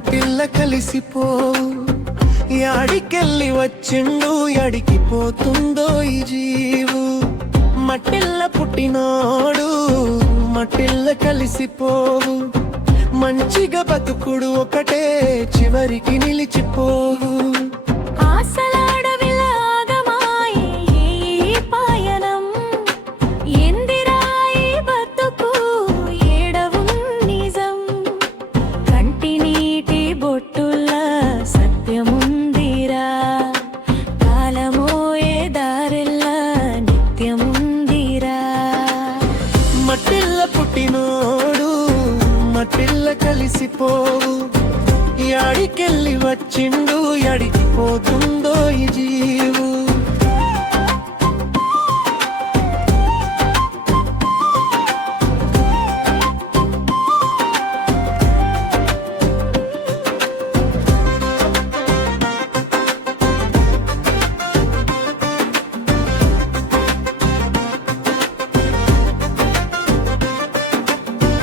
మట్టిల్ల కలిసిపోవు. యాడికెళ్ళి వచ్చిండు యాడికి పోతుందో ఈ జీవు. మట్టిల్ల పుట్టినోడు మట్టిల్ల కలిసిపోవు. మంచిగా బతుకుడు ఒకటే చివరికి నిలిచిపోవు. మట్టిల్ల పుట్టినోడు మట్టిల్ల కలిసిపోవు. యాడికెళ్ళి వచ్చిండు యాడికి పోతుందో ఈ జీవు.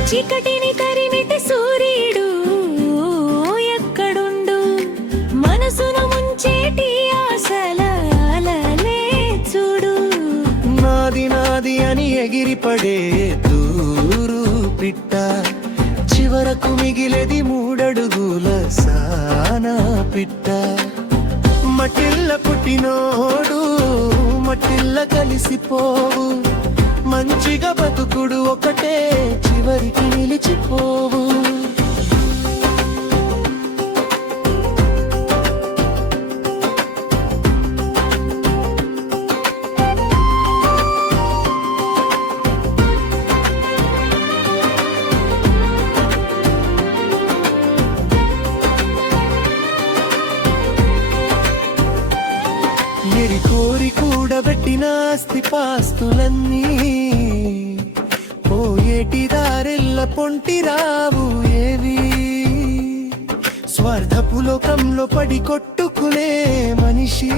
చీకటిని తరిమిటి సూర్యుడు ఎక్కడుండు, మనసును ముంచేటి ఆశలే చూడు. నాది నాది అని ఎగిరిపడే దూరు పిట్ట, చివరకు మిగిలేది 3 అడుగుల సానా పిట్ట. మట్టిల్ల పుట్టినోడు మట్టిల్ల కలిసిపోవు. మంచిగా బతుకుడు ఒకటే చివరికి నిలిచిపోవు. ఎరి కోరి కూడబెట్టిన ఆస్తి పాస్తులన్నీ పోయేటి దారెల్ల పొంటి రావు ఏవి. స్వార్థపు లోకంలో పడి కొట్టుకునే మనిషి,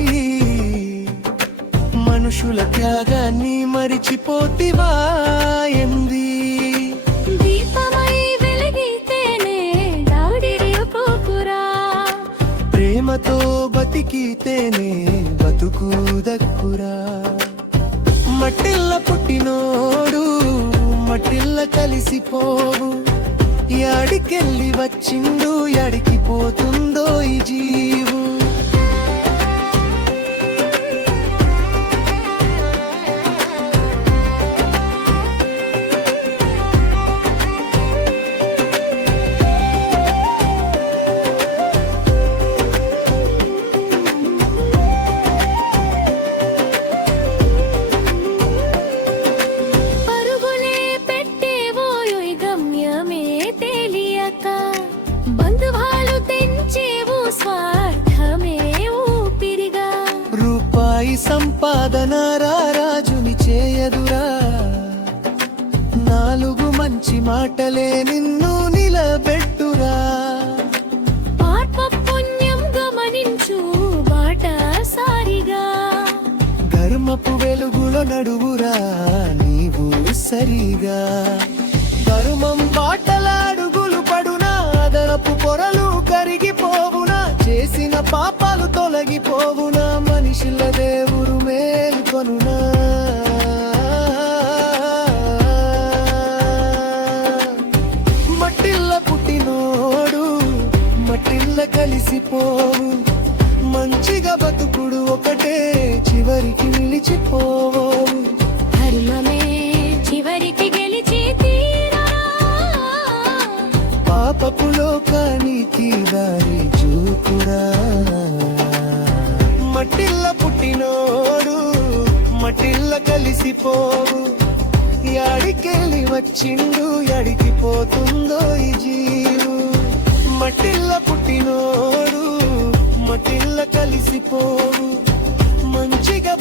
మనుషుల త్యాగాన్ని మరిచిపోతివా ఎంది. ప్రేమతో బతికితేనే బతుకు దక్కురా. మట్టిల్ల పుట్టినోడు మట్టిల్ల కలిసిపోవు. యాడికెళ్ళి వచ్చిండు యాడికి పోతుందో ఈ జీవు. సంపాదన రాజుని చేయదురా, 4 మంచి మాటలే నిన్ను నిలబెట్టురా. పుణ్యం గమనించు బాట సారిగా, ధర్మపు వెలుగులో నడువురా నీవు సరిగా. ధర్మం బాటల అడుగులు పడునా, అదనపు పొరలు కరిగిపోవునా, చేసిన పాపాలు తొలగిపోవునా, మనిషిల దేవుడు మేల్కొనునా. మట్టిల్ల పుట్టినోడు మట్టిల్ల కలిసిపోవు. మంచిగా బతుకుడు ఒకటే చివరికి నిలిచిపోవు. ధర్మమే చివరికి గెలిచి తీరా, పాపపు లోకానికి దారి చూపురా. మట్టిల్ల పుట్టినోడు మట్టిల్ల కలిసిపోవు. యాడికెళ్ళి వచ్చిండు యాడికి పోతుందో ఈ జీవు. మట్టిల్ల పుట్టినోడు మట్టిల్ల కలిసిపోవు. మంచిగా